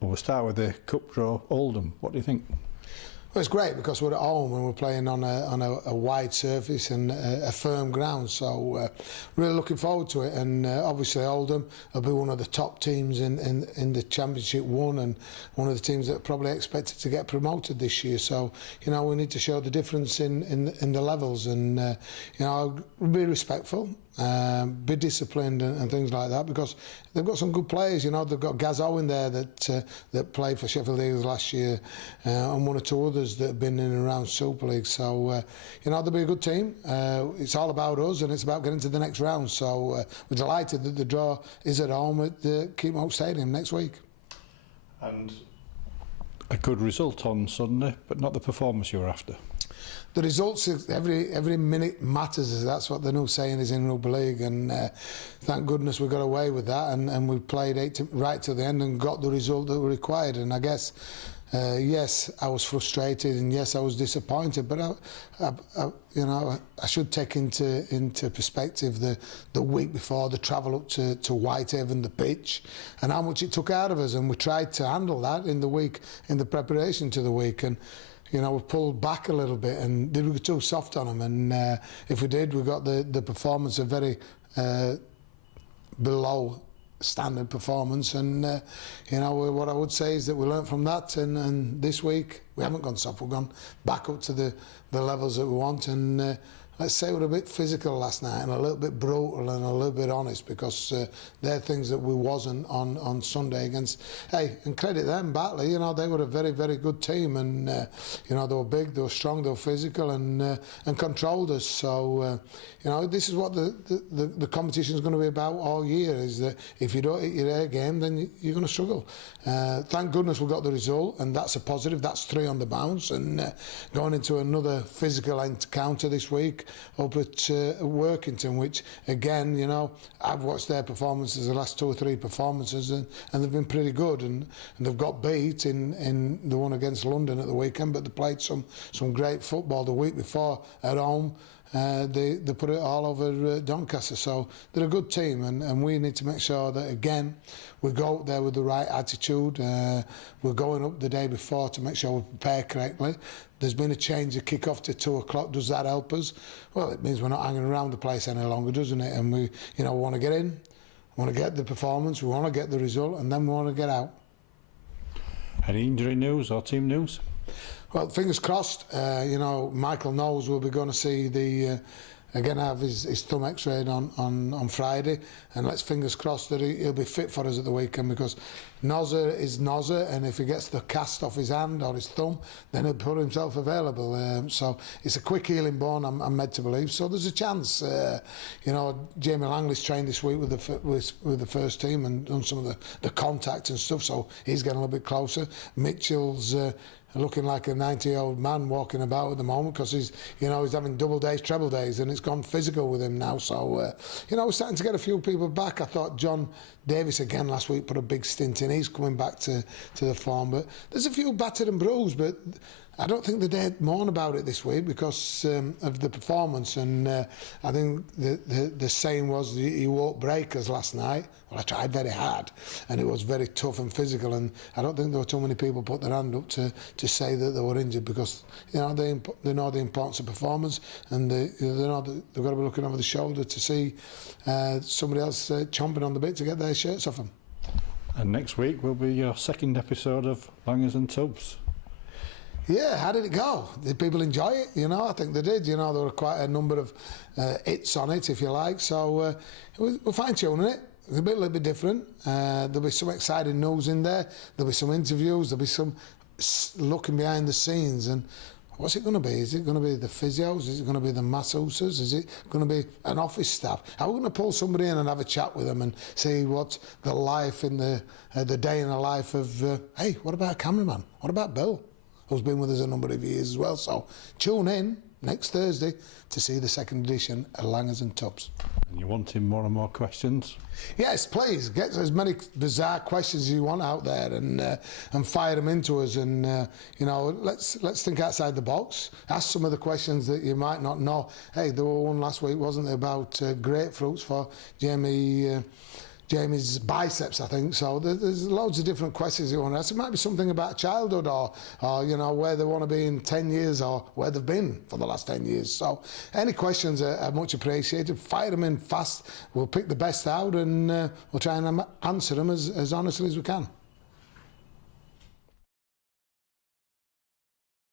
Well, we'll start with the cup draw, Oldham. What do you think? Well, it's great because we're at home and we're playing on a wide surface and a firm ground, so really looking forward to it. And obviously Oldham will be one of the top teams in the Championship 1 and one of the teams that are probably expected to get promoted this year. So you know, we need to show the difference in the levels, and you know, be respectful, be disciplined and things like that, because they've got some good players. You know, they've got Gazzo in there that played for Sheffield Eagles last year, and one or two others that have been in and around Super League. So you know, they'll be a good team. It's all about us, and it's about getting to the next round. So we're delighted that the draw is at home at the Keepmoat Stadium next week. And a good result on Sunday, but not the performance you were after. The results, every minute matters, as that's what the new saying is in rugby league, and thank goodness we got away with that, and we played right to the end and got the result that we required. And I guess yes, I was frustrated, and yes, I was disappointed, but you know, I should take into perspective the week before, the travel up to Whitehaven, the pitch, and how much it took out of us. And we tried to handle that in the week, in the preparation to the week, and you know, we pulled back a little bit. And did we go too soft on them? And if we did, we got the performance a very below standard performance. And you know, what I would say is that we learnt from that, and this week we haven't gone soft, we've gone back up to the levels that we want. And let's say we're a bit physical last night and a little bit brutal and a little bit honest, because they're things that we wasn't on Sunday against. Hey, and credit them, Batley, you know, they were a very, very good team, and you know, they were big, they were strong, they were physical, and controlled us. So you know, this is what the competition is going to be about all year, is that if you don't hit your A game, then you're going to struggle. Thank goodness we got the result, and that's a positive. That's 3 on the bounce, and going into another physical encounter this week up at Workington, which again, you know, I've watched their performances, the last 2 or 3 performances, and they've been pretty good, and they've got beat in the one against London at the weekend, but they played some great football the week before at home. They put it all over Doncaster, so they're a good team, and we need to make sure that again we go out there with the right attitude. We're going up the day before to make sure we prepare correctly. There's been a change of kick-off to 2 o'clock. Does that help us? Well, it means we're not hanging around the place any longer, doesn't it? And we, you know, want to get in, want to get the performance, we want to get the result, and then we want to get out. Any injury news or team news? Well, fingers crossed. You know, Michael knows we'll be going to see the again have his thumb x-rayed on Friday, and let's fingers crossed that he'll be fit for us at the weekend, because Nozza is Nozza, and if he gets the cast off his hand or his thumb, then he'll put himself available. So it's a quick healing bone, I'm meant to believe. So there's a chance. You know, Jamie Langley's trained this week with the first team and done some of the contact and stuff, so he's getting a little bit closer. Mitchell's looking like a 90-year-old man walking about at the moment, because he's having double days, treble days, and it's gone physical with him now. So you know, we're starting to get a few people back. I thought John Davis again last week put a big stint in. He's coming back to the form, but there's a few battered and bruised, but I don't think they dared mourn about it this week because of the performance. And I think the saying was, you won't break us last night. Well, I tried very hard, and it was very tough and physical, and I don't think there were too many people put their hand up to say that they were injured, because you know, they know the importance of performance, and they know that they've got to be looking over the shoulder to see somebody else chomping on the bit to get their shirts off them. And next week will be your second episode of Langers and Tubbs. Yeah, how did it go? Did people enjoy it? You know, I think they did. You know, there were quite a number of hits on it, if you like. So we're fine-tuning it. It'll be a little bit different. There'll be some exciting news in there. There'll be some interviews. There'll be some looking behind the scenes. And what's it going to be? Is it going to be the physios? Is it going to be the masseuses? Is it going to be an office staff? Are we going to pull somebody in and have a chat with them and see what's the life in the day in the life of, hey, what about a cameraman? What about Bill, who's been with us a number of years as well? So tune in next Thursday to see the second edition of Langers and Tubbs. And you're wanting more and more questions? Yes, please get as many bizarre questions as you want out there, and fire them into us. And you know, let's think outside the box. Ask some of the questions that you might not know. Hey, there were one last week, wasn't there, about grapefruits for Jamie Jamie's biceps, I think. So there's loads of different questions you want to ask. It might be something about childhood or you know, where they want to be in 10 years or where they've been for the last 10 years. So any questions are much appreciated. Fire them in fast. We'll pick the best out and we'll try and answer them as honestly as we can.